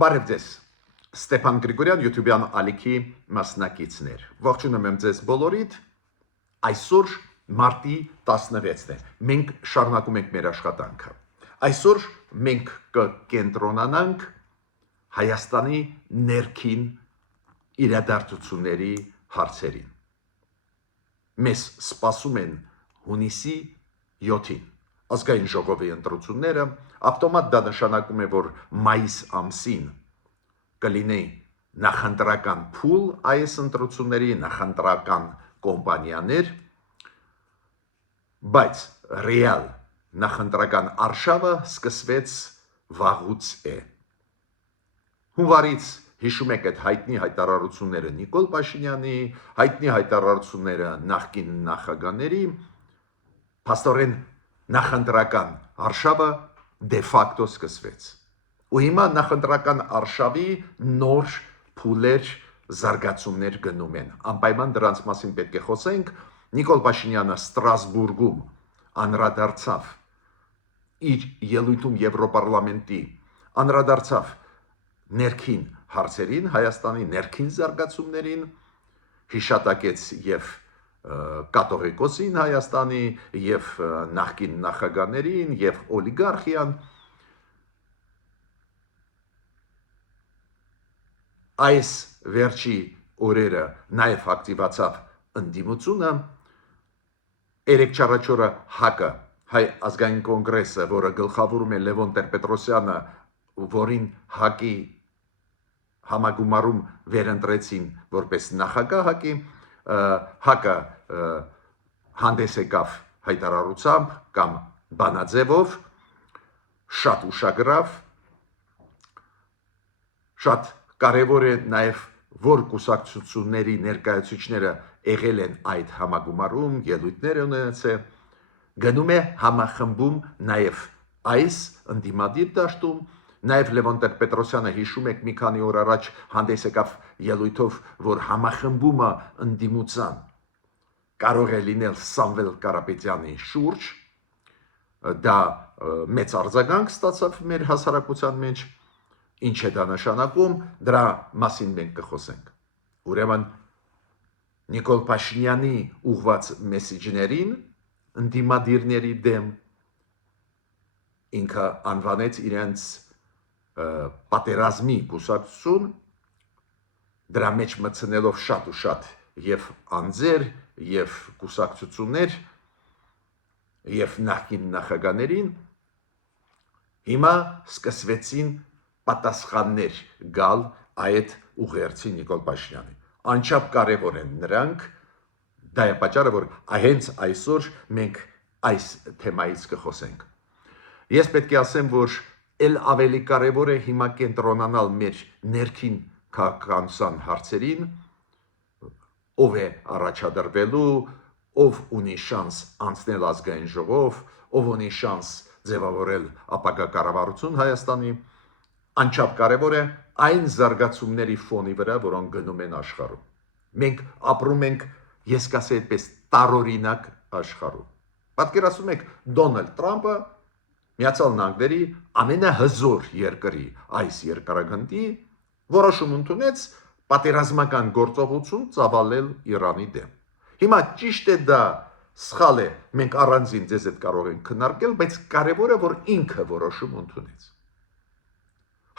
Բարև ձեզ, Ստեփան Գրիգորյան YouTube-յան ալիքի մասնակիցներ։ Ողջունում եմ ձեզ բոլորիդ։ Այսօր մարտի 16-ն է։ Մենք շարունակում ենք մեր աշխատանքը։ Այսօր մենք կկենտրոնանանք Հայաստանի ներքին իրադարձությունների հարցերին։ Մեզ սպասում են հունիսի 7-ին ազգային ժողովի ընտրությունները, ավտոմատ դա նշանակում է, որ մայիս ամսին կլինի նախընտրական փուլ այս ընտրությունների, նախընտրական կոմպանիաներ, բայց ռեալ նախընտրական արշավը սկսվեց վաղուց է։ Հունվարից հիշում եք այդ հայտնի հայտարարությունները Նիկոլ Փաշինյանի, հայտնի հայտարարությունները նախկին նախագահների, փաստորեն նախընտրական արշավը դե ֆակտո սկսվեց։ Ու հիմա նախընտրական արշավի նոր փուլեր, զարգացումներ գնում են։ Անպայման դրանց մասին պետք է խոսենք։ Նիկոլ Փաշինյանը Ստրասբուրգում անդրադարձավ իր ելույթում Եվրոպարլամենտի անդրադարձավ ներքին հարցերին, Հայաստանի ներքին զարգացումներին, հիշատակեց եւ կաթողիկոսին Հայաստանի եւ նախկին նախագահներին եւ օլիգարխիան։ Այս վերջի օրերը նաեւ ակտիվացավ ընդդիմությունը, երեք չառաջորը ՀԱԿ-ը, Հայ ազգային կոնգրեսը, որը գլխավորում է Լևոն Տեր-Պետրոսյանը, որին ՀԱԿ-ի համագումարում վերընտրեցին որպես նախագահ ՀԱԿ-ի, ՀԱԿ-ը հանդես եկավ հայտարարությամբ կամ բանաձևով, շատ ուշագրավ, շատ կարևոր է նաև որ կուսակցությունների ներկայացուցիչները եղել են այդ համագումարում, ելույթներ ունեցել, գնում է համախմբում նաև այս ընդդիմադիր դաշտում, նաև Լևոն Տեր-Պետրոսյանը հիշում եք մի քանի օր առաջ հանդես եկավ ելույթով, որ համախմբումը ընդդիմության կարող է լինել Սամվել Կարապետյանի շուրջ, դա մեծ արձագանք ստացավ մեր հասարակության մեջ, ինչ է դա նշանակում, դրա մասին մենք կխոսենք։ Ուրեմն Նիկոլ Փաշինյանի ուղված մեսիջներին ընդդիմադիրների դեմ ինքը անվանեց իրենց պատերազմի կուսակցություն, դրա մեջ մտցնելով շատ ու շատ եւ անձեր եւ կուսակցություններ եւ նախկին նախագահներին, հիմա սկսվեցին պատասխաններ գալ այդ ուղերձի Նիկոլ Փաշինյանի։ Անչափ կարևոր են նրանք, դա է պատճառը, որ հենց այսօր մենք այս թեմայից կխոսենք։ Ես պետք է ասեմ, որ ել ավելի կարևոր է հիմա կենտրոնանալ մեր ներքին քաղաքականության հարցերին, ով է առաջադրվելու, ով ունի շանս անցնել ազգային ժողով, ով ունի շանս ձևավորել ապագա կառավարություն Հայաստանի, անչափ կարևոր է այն զարգացումների ֆոնի վրա, որոնք գնում են աշխարհում։ Մենք ապրում ենք, ես կասեի այդպես, տարօրինակ աշխարհում։ Պատկերացնում եք Դոնալդ Թրամփը Միացյալ Նահանգների ամենահզոր երկրի այս երկրագնդի որոշում ընդունեց պատերազմական գործողություն ծավալել Իրանի դեմ։ Հիմա ճիշտ է դա սխալ է, մենք առանձին ձեզ հետ կարող ենք քննարկել, բայց կարևորը որ ինքը որոշում ընդունեց։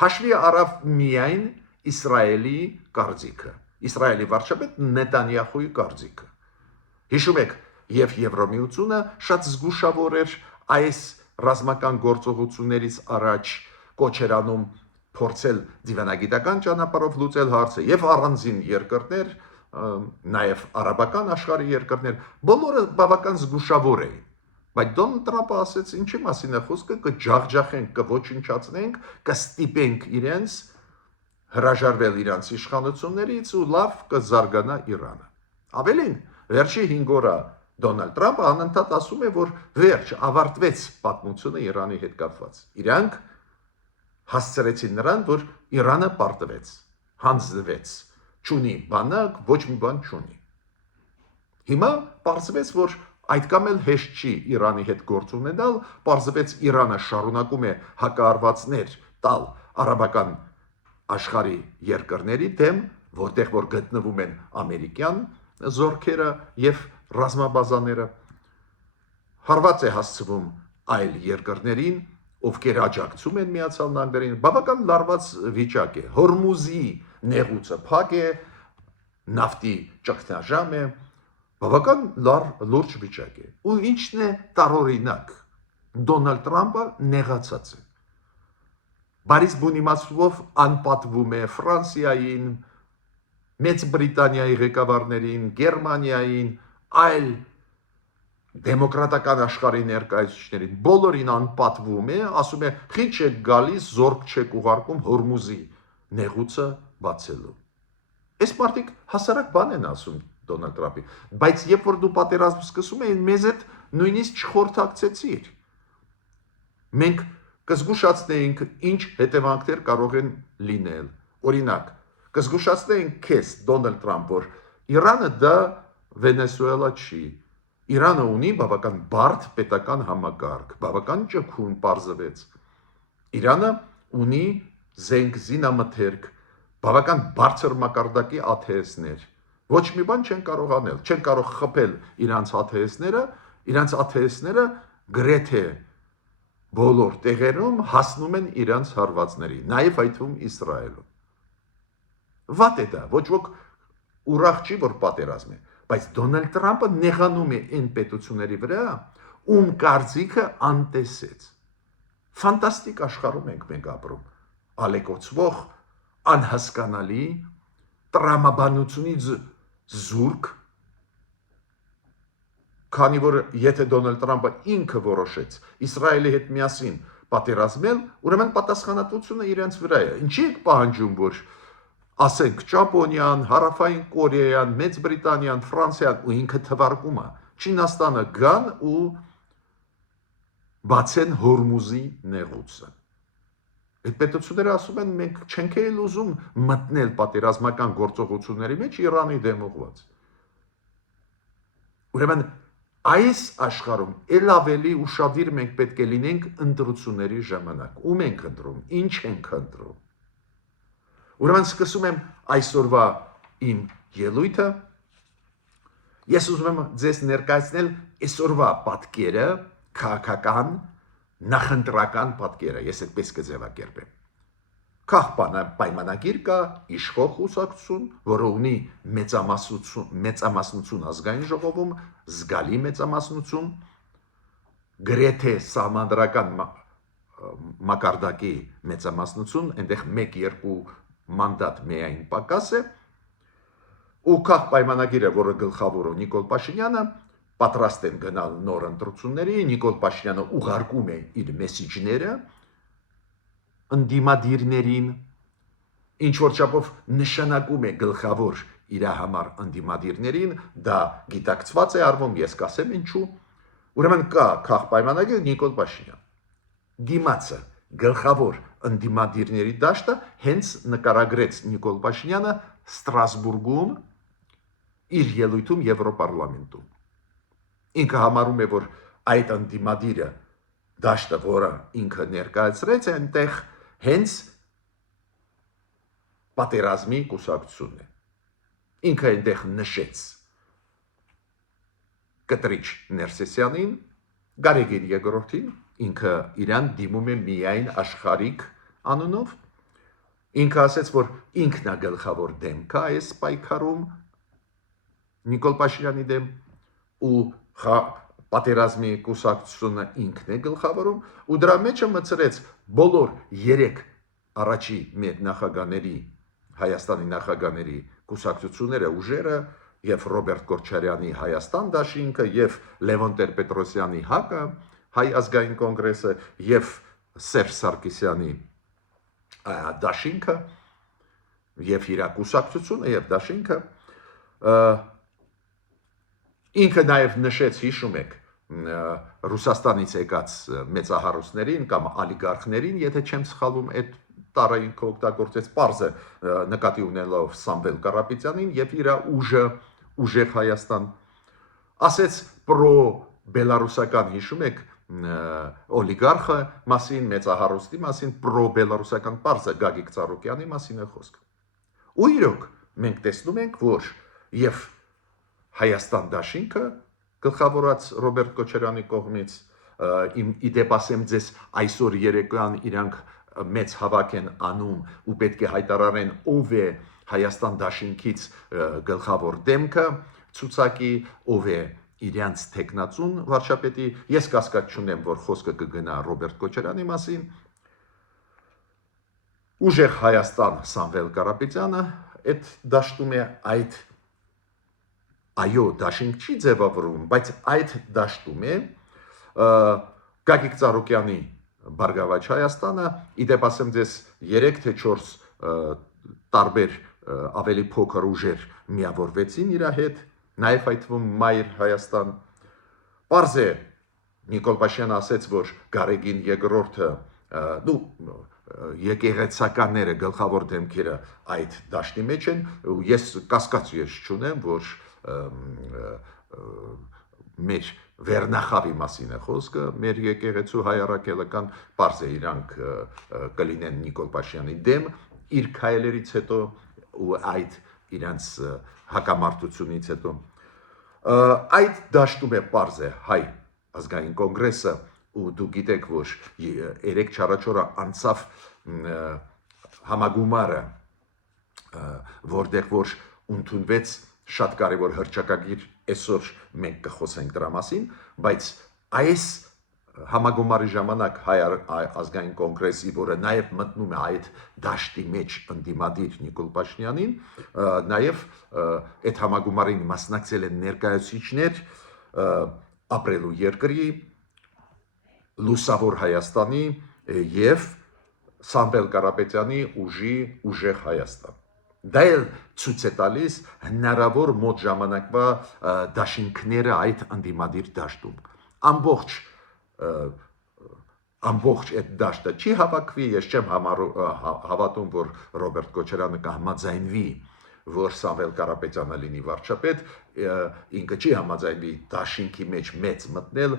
Հաշվի առավ միայն Իսրայելի կարծիքը, Իսրայելի վարչապետ Նետանյախուի կարծիքը։ Հիշում եք, եւ Եվրոմիությունը շատ զգուշավոր էր այս ռազմական գործողություններից առաջ կոչեր անում փորձել դիվանագիտական ճանապարհով լուծել հարցը եւ առանձին երկրներ, նաեւ արաբական աշխարհի երկրներ, բոլորը բավական զգուշավոր էին։ Բայց Դոնալդ Թրամփը ասեց, ինչի մասին է խոսքը, կջախջախենք, կոչնչացնենք, կստիպենք իրենց հրաժարվել իրանց իշխանություններից ու լավ կզարգանա Իրանը։ Ավելին, վերջի 5 օրը Դոնալդ Թրամփը անընդհատ ասում է, որ վերջ ավարտվեց պատմությունը Իրանի հետ կապված։ Իրանք հասցրեցին նրան, որ Իրանը պարտվեց, հանձնվեց, չունի բանակ, ոչ մի բան չունի։ Հիմա պարզվեց, որ այդքան էլ հեշտ չի Իրանի հետ գործ ունենալ, պարզվեց Իրանը շարունակում է հակահարվածներ տալ արաբական աշխարհի երկրների դեմ, որտեղ որ գտնվում են ամերիկյան զորքերը եւ ռազմաբազաները, հարված է հասցվում այլ երկրներին, ովքեր աջակցում են Միացյալ Նահանգներին, բավական լարված վիճակ է։ Հորմուզի նեղուցը փակ է, նավթի ճգնաժամ է, բավական լուրջ վիճակ է։ Ու ինչն է տարօրինակ։ Դոնալդ Թրամփը նեղացած է։ Բարիս բուն իմացով անպատվում է Ֆրանսիային, Մեծ Բրիտանիայի ղեկավարներին, Գերմանիային, այլ դեմոկրատական աշխարհի ներկայացուցիչներին, բոլորին անպատվում է, ասում է՝ «Խի չեք գալիս, զորք չեք ուղարկում Հորմուզի նեղուցը բացելու»։ Այս մարդիկ հասարակ բան են ասում Դոնալդ Թրամփի, բայց երբ որ դու պատերազմ սկսում ես, մեզ հետ նույնիսկ չխորհրդակցեցիր։ Մենք կզգուշացնեինք ինչ հետևանքներ կարող են լինել։ Օրինակ, կզգուշացնեինք քեզ Դոնալդ Թրամփ, որ Իրանը դա Վենեսուելա չի։ Իրանը ունի բավական բարդ պետական համակարգ, բավական ճկուն պարզվեց։ Իրանը ունի զենք, զինամթերք, բավական բարձր մակարդակի ԱԹՍ-ներ։ Ոչ մի բան չեն կարող անել, չեն կարող խփել իրանց ԱԹՍ-ները գրեթե բոլոր տեղերում հասնում են իրանց հարվածների, նաև այդ թվում Իսրայելում։ Վատ է դա, ոչ ոք ուրախ չի, որ պատերազմ է, բայց Դոնալդ Թրամփը նեղանում է այն պետությունների վրա, ում կարծիքը անտեսեց։ Ֆանտաստիկ աշխարհում ենք մենք ապրում, ալեկոծվող, անհասկանալի, տրամաբանությունից զուրկ, քանի որ եթե Դոնալդ Թրամփը ինքը որոշեց Իսրայելի հետ միասին պատերազմել, ուրեմն պատասխանատվությունը իրենց վրա է։ Ինչի եք պահանջում, որ ասենք Ճապոնիան, Հարավային Կորեան, Մեծ Բրիտանիան, Ֆրանսիան ու ինքը թվարկումը Չինաստանը գան ու բացեն Հորմուզի նեղուցը։ Այդ պետությունները ասում են, մենք չենք էլ ուզում մտնել պատերազմական գործողությունների մեջ Իրանի դեմ ուղղված։ Ուրեմն այս աշխարհում ել ավելի ուշադիր մենք պետք է լինենք ընտրությունների ժամանակ։ Ում ենք ընտրում, ինչ ենք ընտրում։ Ուրեմն սկսում եմ այսօրվա իմ ելույթը։ Ես ուզում եմ ձեզ ներկայացնել այսօրվա պատկերը, քաղաքական, նախընտրական պատկերը, ես այդպես կձևակերպեմ։ Քաղաքապայմանագիր կա, իշխող կուսակցություն, որը ունի մեծամասնություն ազգային ժողովում, զգալի մեծամասնություն, գրեթե սահմանադրական մակարդակի մեծամասնություն, այնտեղ 1-2 մանդատ միայն պակաս է, ու քաղաքապայմանագիրը, որը գլխավոր է Նիկոլ Փաշինյանը, պատրաստ են գնալ նոր ընտրությունների, Նիկոլ Փաշինյանը ուղարկում է իր մեսիջները ընդդիմադիրներին, ինչ որ չափով նշանակում է գլխավոր իր համար ընդդիմադիրներին, դա գիտակցված է արվում, ես կասեմ ինչու։ Ուրեմն կա քաղաքապայմանագիր Նիկոլ Փաշինյան։ Դիմացը գլխավոր ընդդիմադիրների դաշտը հենց նկարագրեց Նիկոլ Փաշինյանը Ստրասբուրգում իր ելույթում Եվրոպարլամենտում։ Ինքը համարում է, որ այդ ընդդիմադիրը դաշտը, որը ինքը ներկայացրեց, այնտեղ հենց պատերազմի կուսակցությունն է։ Ինքը այնտեղ նշեց Կտրիչ Ներսեսյանին, Գարեգին Երկրորդին, ինքը իրան դիմում է միայն աշխարհիկ անունով։ Ինքը ասեց, որ ինքն է գլխավոր դեմքը այս պայքարում Նիկոլ Փաշինյանի դեմ ու պատերազմի կուսակցությունը ինքն է գլխավորում ու դրա մեջ մտցրեց բոլոր 3 առաջի մեր նախագաների Հայաստանի նախագաների կուսակցությունները ուժերը եւ Ռոբերտ Քոչարյանի Հայաստան դաշինքը եւ Լևոն Տեր-Պետրոսյանի ՀԱԿ-ը Հայ ազգային կոնգրեսը եւ Սերժ Սարգսյանի դաշինքը եւ իր կուսակցությունը եւ դաշինքը ինքը նաեւ նշեց, հիշում եք, Ռուսաստանից եկած մեծահարուստներին կամ ալիգարխներին, եթե չեմ սխալվում, այդ տարային օգտագործեց պարզը նկատի ունելով Սամվել Կարապետյանին եւ իր ուժեղ Հայաստան ասեց պրո-բելարուսական, հիշում եք, օլիգարխը մասին, մեծահարուստի մասին, պրո-բելարուսական պարզը Գագիկ Ծառուկյանի մասին է խոսքը։ Ու իրոք մենք տեսնում ենք, որ եւ Հայաստան դաշինքը գլխավորած Ռոբերտ Քոչարյանի կողմից իդեպ ասեմ ձեզ այսօր երեկոյան իրանք մեծ հավաք են անում ու պետք է հայտարարեն ով է Հայաստան դաշինքից գլխավոր դեմքը ցուցակի, ով է իրանց տեխնացուն վարչապետի, ես կասկած չունեմ, որ խոսքը կգնա Ռոբերտ Քոչարյանի մասին։ Ուժեղ Հայաստան Սամվել Կարապետյանը այդ դաշտում է այդ այո դաշինք չի ձևավորում, բայց այդ դաշտում է Գագիկ Ծառուկյանի Բարգավաճ Հայաստանը, իդեպ ասեմ ձեզ 3 թե 4 տարբեր ավելի փոքր ուժեր միավորվեցին իր հետ, նաև այդ թվում Մայր Հայաստան։ Պարզ է Նիկոլ Փաշինյանը ասաց, որ Գարեգին երկրորդը եկեղեցականները գլխավոր դեմքերը այդ դաշտի մեջ են, ես կասկած չունեմ, որ մեր վերնախավի մասին է խոսքը, մեր եկեղեցու հայ առաքելական պարզ է իրանք կլինեն Նիկոլ Փաշինյանի դեմ իր քայլերից հետո ու այդ իրանց հակամարտությունից հետո այդ դաշտում է պարզ է հայ ազգային կոնգրեսը ու դու գիտեք որ 3-4 օրը անցավ համագումարը որտեղ որ ընդունվեց շատ կարևոր հռչակագիր այսօր մենք կխոսենք դրա մասին, բայց այս համագումարի ժամանակ հայ ազգային կոնգրեսի, որը նաև մտնում է այդ դաշտի մեջ ընդդիմադիր Նիկոլ Փաշինյանին, նաև այդ համագումարին մասնակցել են ներկայացուցիչներ ապրելու երկրի, լուսավոր Հայաստանի եւ Սամվել Կարապետյանի ուժի ուժեղ Հայաստան։ Դա էլ ցույց է տալիս հնարավոր մոտ ժամանակվա դաշինքները այդ ընդդիմադիր դաշտում։ Ամբողջ այդ դաշտը չի հավաքվի, ես չեմ հավատում, որ Ռոբերտ Քոչարյանը կհամաձայնվի, որ Սամվել Կարապետյանը լինի վարչապետ, ինքը չի համաձայնվի դաշինքի մեջ մեծ մտնել,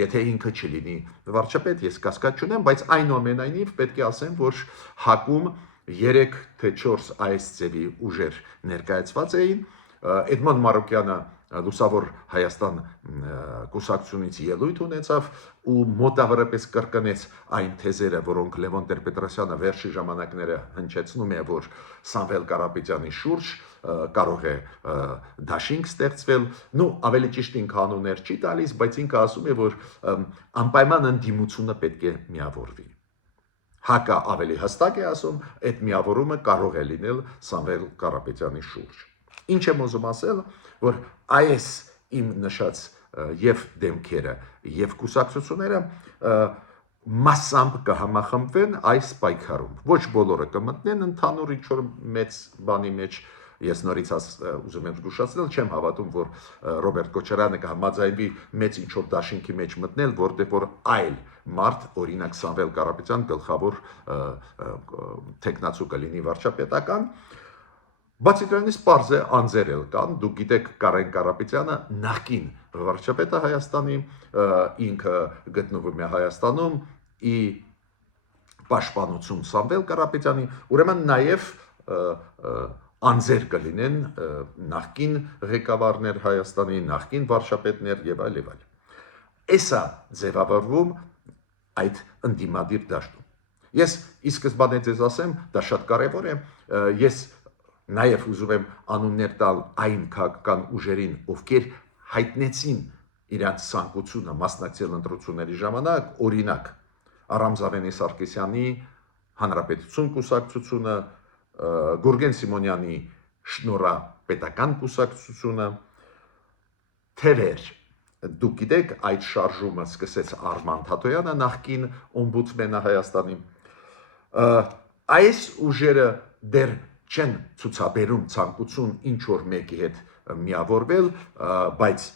եթե ինքը չլինի վարչապետ, ես կասկած չունեմ, բայց այնուամենայնիվ պետք է ասեմ, որ հակում 3 թե 4 այս ձևի ուժեր ներկայացված էին, Էդմոն Մարոկյանը լուսավոր Հայաստան կուսակցությունից ելույթ ունեցավ ու մոտավորապես կրկնեց այն թեզերը, որոնք Լևոն Տեր-Պետրոսյանը վերջի ժամանակները հնչեցնում է, որ Սամվել Կարապետյանի շուրջ կարող է դաշինք ստեղծվել, ավելի ճիշտ ինքը անուններ չի տալիս, բայց ինքը ասում է, որ անպայման ընդդիմությունը պետք է միավորվի։ Հակը ավելի հստակ է ասում, այդ միավորումը կարող է լինել Սամվել Կարապետյանի շուրջ։ Ինչ եմ ուզում ասել, որ այս իմ նշած եւ դեմքերը եւ կուսակցությունները massամբ կհամախմբվեն այս պայքարում։ Ոչ բոլորը կմտնեն ընդհանուր ինչ-որ մեծ բանի մեջ, ես նորից ուզում եմ զգուշացնել, չեմ հավատում, որ Ռոբերտ Քոչարյանը կհամաձայնվի մեծ ինչ-որ դաշինքի մեջ մտնել, որտեղ որ այլ մարդ, օրինակ Սամվել Կարապետյան գլխավոր տեխնացու կլինի վարչապետական, բացի դրանից պարզ է անձեր էլ կան, դուք գիտեք Կարեն Կարապետյանը նախկին վարչապետը Հայաստանի, ինքը գտնվում է Հայաստանում, ի պաշտպանություն Սամվել Կարապետյանի, ուրեմն նաև անձեր կլինեն նախկին ղեկավարներ Հայաստանի, նախկին վարչապետներ եւ այլ եւ այլ։ Էսա ձևավորվում այդ ընդդիմադիր դաշտում։ Ես ի սկզբանե ձեզ ասեմ, դա շատ կարևոր է, ես նաև ուզում եմ անուններ տալ այն քաղաքական ուժերին, ովքեր հայտնեցին իրանց ցանկությունը մասնակցել ընտրությունների ժամանակ, օրինակ Արամ Զավենի Սարգսյանի Հանրապետություն կուսակցությունը, Գուրգեն Սիմոնյանի Շնորհապետական կուսակցությունը, թևեր, դուք գիտեք, այդ շարժումը սկսեց Արման Թաթոյանը, նախկին օմբուդսմենը Հայաստանի, այս ուժերը դեռ չեն ցուցաբերում ցանկություն ինչ-որ մեկի հետ միավորվել, բայց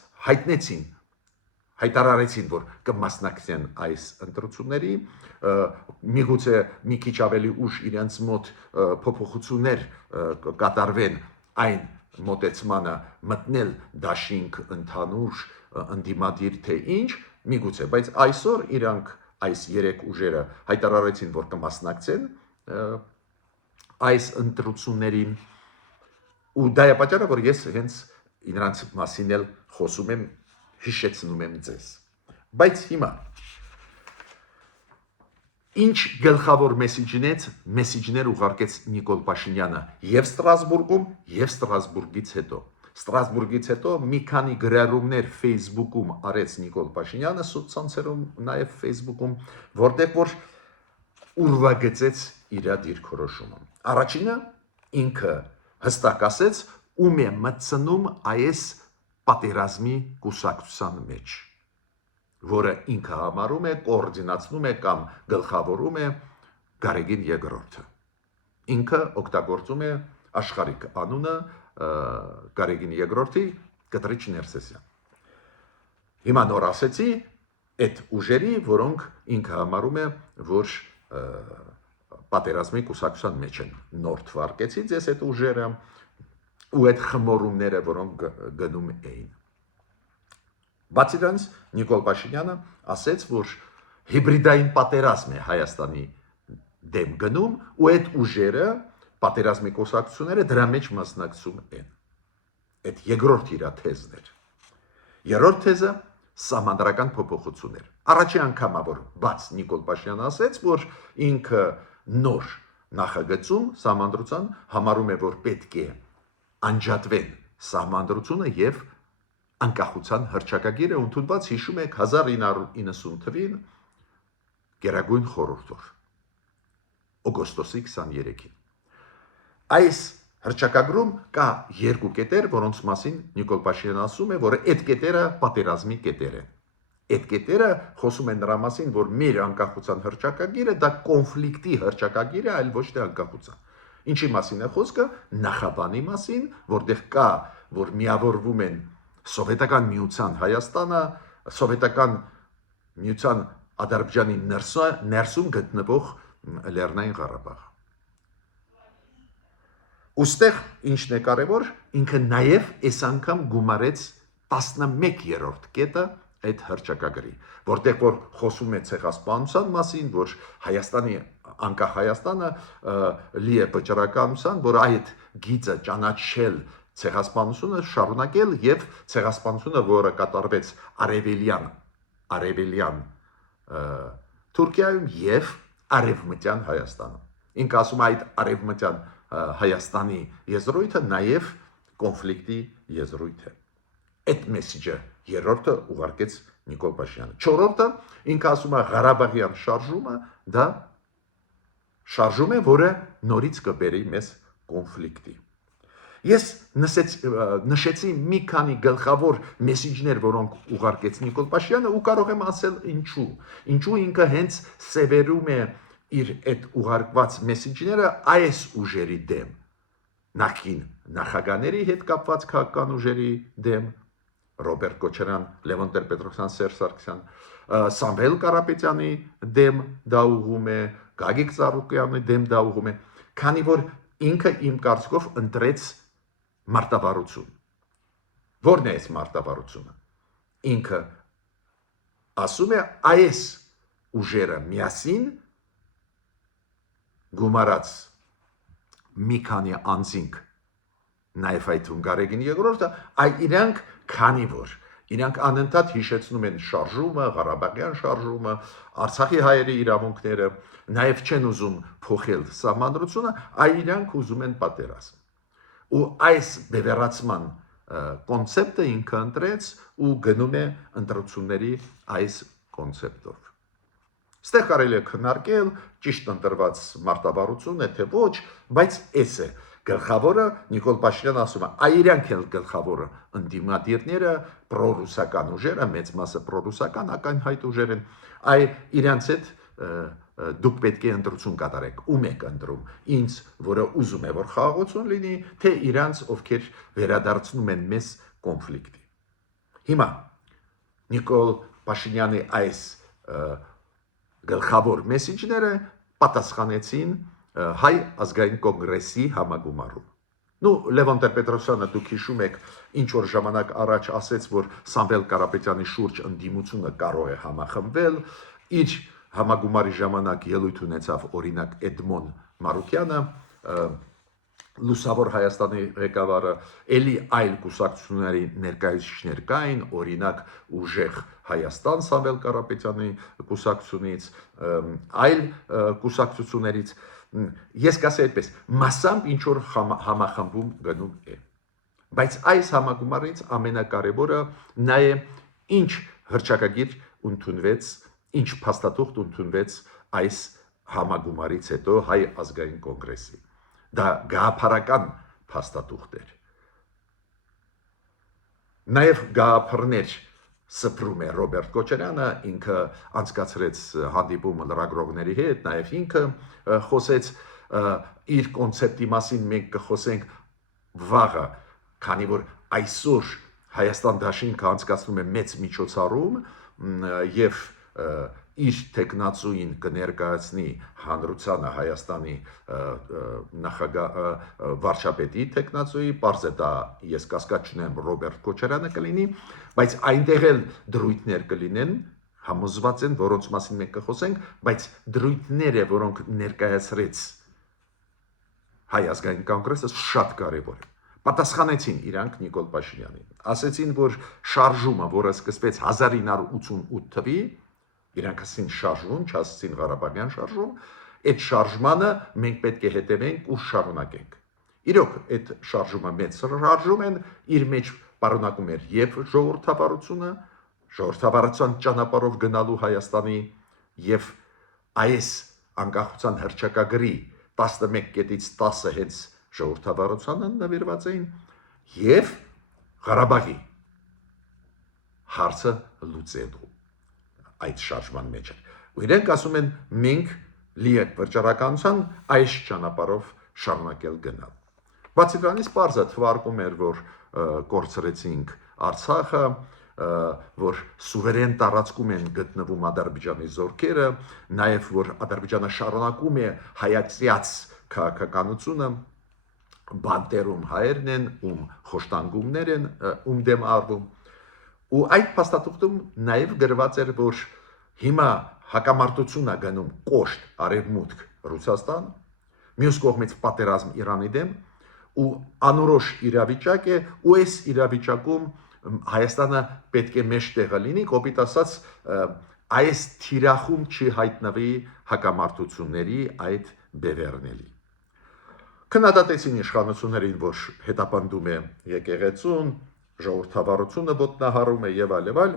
հայտարարեցին, որ կմասնակցեն այս ընտրությունների, միգուցե մի քիչ ավելի ուշ իրենց մոտ փոփոխություններ կկատարվեն այն մոտեցմանը մտնել դաշինք ընդհանուր ընդդիմադիր թե ինչ, միգուցե, բայց այսօր իրանք այս 3 ուժերը հայտարարեցին, որ կմասնակցեն այս ընտրություններին, ու դա է պատճառը, որ ես հենց իրանց մասին էլ խոսում եմ, հիշեցնում եմ ձեզ։ Բայց հիմա ինչ գլխավոր մեսիջներ ուղարկեց Նիկոլ Փաշինյանը եւ Ստրասբուրգում, եւ Ստրասբուրգից հետո։ Ստրասբուրգից հետո մի քանի գրառումներ Facebook-ում արեց Նիկոլ Փաշինյանը, սոցցանցերում, նաեւ Facebook-ում, որտեղ որ ուրվագծեց իր դիրքորոշումը։ Առաջինը ինքը հստակ ասեց, ում է մտցնում այս պատերազմի կուսակցության մեջ, որը ինքը համարում է, կոորդինացնում է կամ գլխավորում է Գարեգին II-ը։ Ինքը օգտագործում է աշխարհիկ անունը Գարեգին II-ի Կտրիչ Ներսեսյան։ Հիմա նոր ասեցի այդ ուժերի, որոնք ինքը համարում է, որ պատերազմի կուսակցության մեջ են։ Նոր թվարկեցի ձեզ այդ ուժերը ու այդ խմորումները, որոնք գնում էին։ Բացի դրանից Նիկոլ Փաշինյանը ասեց, որ հիբրիդային պատերազմ է Հայաստանի դեմ գնում ու այդ ուժերը, պատերազմի կուսակցությունները դրա մեջ մասնակցում են։ Այդ երկրորդ իր թեզն էր։ Երրորդ թեզը սահմանադրական փոփոխություններ։ Առաջի անգամը որ բաց Նիկոլ Փաշինյանը ասեց, որ ինքը նոր նախագծում սահմանադրության համարում է, որ պետք է անջատվեն սահմանադրությունը եւ անկախության հռչակագիրը ընդունված, հիշում եք, 1990 թվին Գերագույն խորհրդով օգոստոսի 23-ին։ Այս հռչակագրում կա 2 կետեր, որոնց մասին Նիկոլ Փաշինյանը ասում է, որ այդ կետերը պատերազմի կետեր են։ Այդ կետերը խոսում են նրա մասին, որ մեր անկախության հռչակագիրը դա կոնֆլիկտի հռչակագիր է, այլ ոչ թե անկախության։ Ինչի մասին է խոսքը? Նախաբանի մասին, որտեղ կա, որ միավորվում են Սովետական միության Հայաստանը, Սովետական միության Ադրբեջանի ներսում գտնվող Լեռնային Ղարաբաղը։ Ոստեղ ինչն է կարևոր, ինքը նաև այս անգամ գումարեց 11-րդ կետը այդ հռչակագրի, որտեղ որ խոսում է ցեղասպանության մասին, որ Հայաստանի անկախ Հայաստանը լի է վճռականության, որ այդ գիծը ճանաչել ցեղասպանությունը շարունակել եւ ցեղասպանությունը, որը կատարվեց արևելյան Թուրքիայում եւ արևմտյան Հայաստանում։ Ինքը ասում է այդ արևմտյան Հայաստանի եզրույթը նաեւ կոնֆլիկտի եզրույթ է։ Այդ մեսիջը երրորդը ուղարկեց Նիկոլ Փաշինյանը։ Չորրորդը ինքը ասում է Ղարաբաղյան շարժումը, դա շարժում է, որը նորից կբերի մեզ կոնֆլիկտի։ Ես նշեցի մի քանի գլխավոր մեսիջներ, որոնք ուղարկեց Նիկոլ Փաշինյանը, ու կարող եմ ասել ինչու։ Ինչու ինքը հենց սևերում է իր այդ ուղարկված մեսիջները այս ուժերի դեմ, նախին նախագաների հետ կապված քաղաքական ուժերի դեմ, Ռոբերտ Քոչարյան, Լևոն Տեր-Պետրոսյան, Սերժ Սարգսյան, Սամվել Կարապետյանի դեմ դա ուղում է, Գագիկ Ծառուկյանի դեմ դա ուղում է, քանի որ ինքը իմ կարծիքով ընտրեց մարտավարություն։ Որն է այս մարտավարությունը։ Ինքը ասում է այս ուժերը միասին գումարած մի քանի անձինք, նաև այդ Գարեգին II-ը, այ իրանք քանի որ իրանք անընդհատ հիշեցնում են շարժումը, Ղարաբաղյան շարժումը, Արցախի հայերի իրավունքները, նաև չեն ուզում փոխել սահմանադրությունը, այ իրանք ուզում են պատերազմ։ Ու այս բևեռացման կոնցեպտը ինքը ընտրեց ու գնում է ընտրությունների այս կոնցեպտով։ Ստեղ կարելի է քննարկել ճիշտ ընտրված մարտավարություն է թե ոչ, բայց էս է գլխավորը Նիկոլ Փաշինյանը ասում է, այ իրանք են գլխավորը ընդդիմադիրները, պրոռուսական ուժերը, մեծ մասը պրոռուսական ակնհայտ ուժեր են, այ իրանց հետ դուք պետք է ընտրություն կատարեք, ում եք ընտրում, ինձ, որը ուզում է, որ խաղաղություն լինի, թե իրանց, ովքեր վերադարձնում են մեզ կոնֆլիկտի։ Հիմա Նիկոլ Փաշինյանի այս գլխավոր մեսիջները պատասխանեցին Հայ ազգային կոնգրեսի համագումարում։ Լևոն Տեր-Պետրոսյանը դուք հիշում եք ինչ որ ժամանակ առաջ ասեց, որ Սամվել Կարապետյանի շուրջ ընդդիմությունը կարող է համախմբվել, իր համագումարի ժամանակ ելույթ ունեցավ օրինակ Էդմոն Մարուկյանը, Լուսավոր Հայաստանի ղեկավարը, ելի այլ կուսակցությունների ներկայացուցիչներ կային, օրինակ Ուժեղ Հայաստան Սամվել Կարապետյանի կուսակցությունից, այլ կուսակցություններից, ես կասեի այդպես, մասամբ ինչ որ համախմբում գնում է։ Բայց այս համագումարից ամենակարևորը նա է, ինչ հռչակագիր ընդունվեց, ինչ փաստաթուղթ ընդունվեց այս համագումարից հետո Հայ ազգային կոնգրեսի։ Դա գաղափարական փաստաթուղթ էր։ Նաև գաղափարներ սփռում է Ռոբերտ Քոչարյանը, ինքը անցկացրեց հանդիպում լրագրողների հետ, նաև ինքը խոսեց իր կոնցեպտի մասին, մենք կխոսենք վաղը, քանի որ այսօր Հայաստան դաշինքը անցկացնում է մեծ միջոցառում եւ իր տեխնացուին կներկայացնի հանրությանը Հայաստանի նախագահ վարչապետի տեխնացուի, պարզ է դա ես կասկած չունեմ Ռոբերտ Քոչարյանը կլինի, բայց այնտեղ էլ դրույթներ կլինեն, համոզված են, որոնց մասին մենք կխոսենք, բայց դրույթները, որոնք ներկայացրեց Հայ ազգային կոնգրեսը, շատ կարևոր է։ Պատասխանեցին իրանք Նիկոլ Փաշինյանին, ասեցին, որ շարժումը, որը սկսվեց 1988 թվի, իրանք ասին շարժում, չասեցին Ղարաբաղյան շարժում, այդ շարժմանը մենք պետք է հետևենք ու շարունակենք։ Իրոք, այդ շարժումը մեծ շարժում են, իր մեջ պարունակում էր եւ ժողովրդավարությունը, ժողովրդավարության ճանապարհով գնալու Հայաստանի եւ այս անկախության հռչակագրի 11-10 հենց ժողովրդավարությանը նվիրված էին եւ Ղարաբաղի հարցը լուծելու այդ շարժման մեջ էր։ Ու իրենք ասում են մենք լի այդ վճռականության այս ճանապարհով շարունակել գնալ։ Բացի դրանից պարզը թվարկում էր, որ կորցրեցինք Արցախը, որ սուվերեն տարածքում են գտնվում Ադրբեջանի զորքերը, նաև որ Ադրբեջանը շարունակում է հայացյաց քաղաքականությունը, բանտերում հայերն են, խոշտանգումներ են, դեմ արվում։ Ու այդ փաստաթուղթում նաև գրված էր, որ հիմա հակամարտությունն է գնում կոշտ արևմուտք Ռուսաստան, մյուս կողմից պատերազմ Իրանի դեմ, ու անորոշ իրավիճակ է, ու այս իրավիճակում Հայաստանը պետք է մեջտեղը լինի, կոպիտ ասած, այս թիրախում չի հայտնվի հակամարտությունների այդ բևեռների։ Քննադատեցին իշխանություններին, որ հետապնդում է եկեղեցուն, ժողովրդավարությունը ոտնահարում է եւ այլ,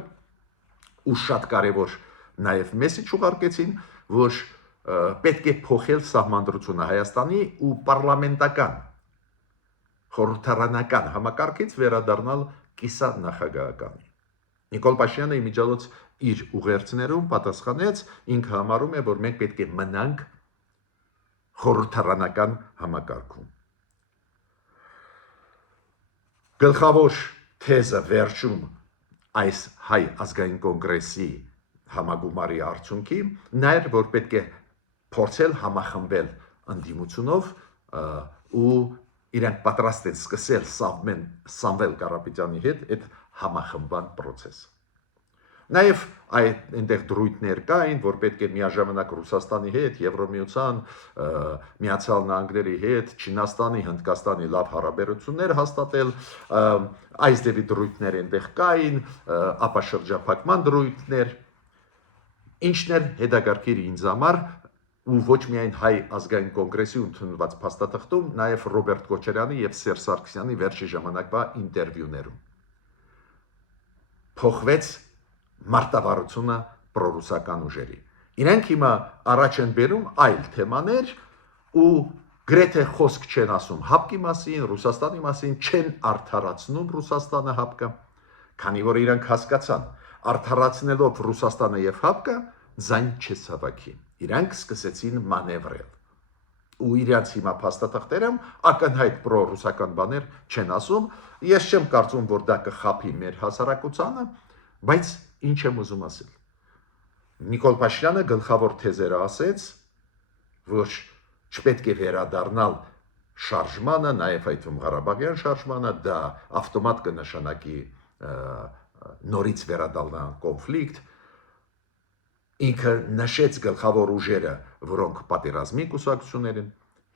ու շատ կարևոր նաև մեսիջ ուղարկեցին, որ պետք է փոխել սահմանադրությունը Հայաստանի ու պարլամենտական խորհրդարանական համակարգից վերադառնալ կիսանախագահականի։ Նիկոլ Փաշինյանը իմիջիալոց իր ուղերձներում պատասխանեց, ինքը համարում է, որ մենք պետք է մնանք խորհրդարանական համակարգում։ Գլխավոր թեզը վերջում այս Հայ ազգային կոնգրեսի համագումարի արդյունքի նա էր, որ պետք է փորձել համախմբել ընդդիմությունով ու իրենք պատրաստ են սկսել Սամվել Կարապետյանի հետ այդ համախմբան process-ը։ Նաև այնտեղ դրույթներ կային, որ պետք է միաժամանակ Ռուսաստանի հետ, Եվրոմիության, Միացյալ Նահանգների հետ, Չինաստանի, Հնդկաստանի լավ հարաբերություններ հաստատել, այս դեպի դրույթներ այնտեղ կային, ապա շրջափակման դրույթներ, ինչն էր հետաքրքիր ինձ համար, ու ոչ միայն Հայ ազգային կոնգրեսի ընդունված փաստաթղթում, նաև Ռոբերտ Քոչարյանի եւ Սերժ Սարգսյանի վերջի ժամանակվա ինտերվյուներում։ Փոխվեց մարտավարությունը պրոռուսական ուժերի։ Իրենք հիմա առաջ են բերում այլ թեմաներ ու գրեթե խոսք չեն ասում հապկի մասին, Ռուսաստանի մասին, չեն արդարացնում Ռուսաստանը հապկը, քանի որ իրենք հասկացան, արդարացնելով Ռուսաստանը եւ հապկը ձայն չհավաքի։ Իրանք սկսեցին մանևրել։ Ու իրենց հիմա փաստաթղթերը ակնհայտ պրոռուսական բաներ չեն ասում։ Ես չեմ կարծում, որ դա կխափի մեր հասարակությանը, բայց ինչ եմ ուզում ասել։ Նիկոլ Փաշինյանը գլխավոր թեզերը ասեց, որ չպետք է վերադառնալ շարժմանը, նաև այդ թվում Ղարաբաղյան շարժմանը, դա ավտոմատ կնշանակի նորից վերադառնալ կոնֆլիկտ։ Ինքը նշեց գլխավոր ուժերը, որոնք պատերազմի կուսակցություններ են,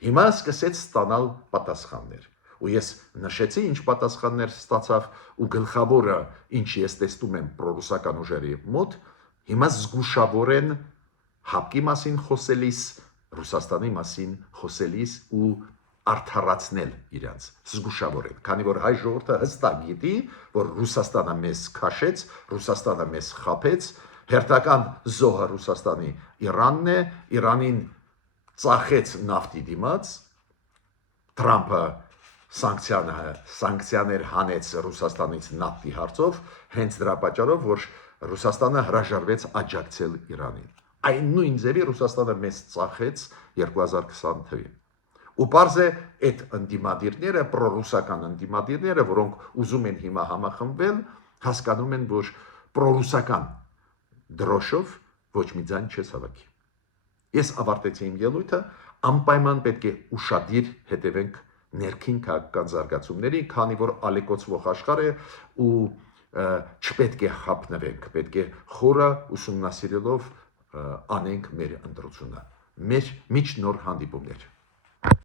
հիմա սկսեց ստանալ պատասխաններ։ Ու ես նշեցի ինչ պատասխաններ ստացավ, ու գլխավորը, ինչ ես տեսնում եմ պրոռուսական ուժերի մոտ, հիմա զգուշավոր են հապկի մասին խոսելիս, Ռուսաստանի մասին խոսելիս ու արդարացնել իրենց, զգուշավոր են, քանի որ հայ ժողովուրդը հստակ գիտի, որ Ռուսաստանը մեզ քաշեց, Ռուսաստանը մեզ խաբեց, հերթական զոհը Ռուսաստանի Իրանն է, Իրանին ծախեց նավթի դիմաց, Թրամփը սանկցիաներ հանեց Ռուսաստանից նավթի հարցով, հենց դրա պատճառով, որ Ռուսաստանը հրաժարվեց աջակցել Իրանին։ Այն նույն ձևի Ռուսաստանը մեզ ծախեց 2020 թվականին։ Ու պարզ է այդ ընդդիմադիրները, պրոռուսական ընդդիմադիրները, որոնք ուզում են հիմա համախմբվել, հասկանում են, որ պրոռուսական դրոշով ոչ մի ձայն չես հավաքի։ Ես ավարտեցի իմ ելույթը, անպայման պետք է ուշադիր հետևենք ներքին քաղաքական զարգացումների, քանի որ ալեկոծվող աշխարհ է ու չպետք է խափնվենք, պետք է խորը ուսումնասիրելով անենք մեր ընտրությունը։ Մեր միջ նոր հանդիպումներ։